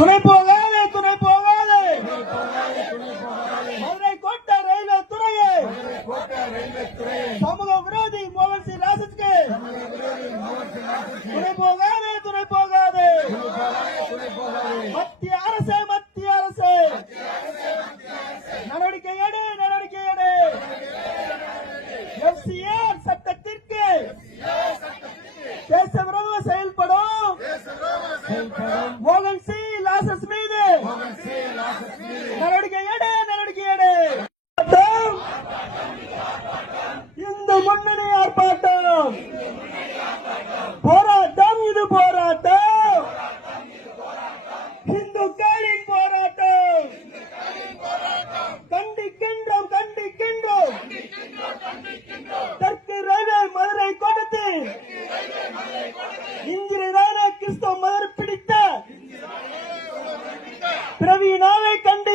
துணை போகாதே துணை போகாதே மதுரை கோட்டை ரயில்வே துறையை சமூக விரோதி மோகன் சி ராசத்துக்கு துணை போகாதே துணை போகாதே மத்திய அரசு நடவடிக்கை எடு நடவடிக்கை எடு FCR சட்டத்திற்கு தேச விரோத செயல்படும் மோகன் சி லாசஸ் மீது நடவடிக்கை எடு நடவடிக்கை எடு இந்த முன்னணி ஆர்ப்பாட்டம் போராட்டம் இது போராட்டம் இந்துக்களின் போராட்டம் கண்டிக்கின்றோம் கண்டிக்கின்றோம் தெற்கு ரயில்வே மதுரை கொடுத்து இன்றிதான கிறிஸ்தவ மதர் பிடித்த பிரவீனாவை கண்டி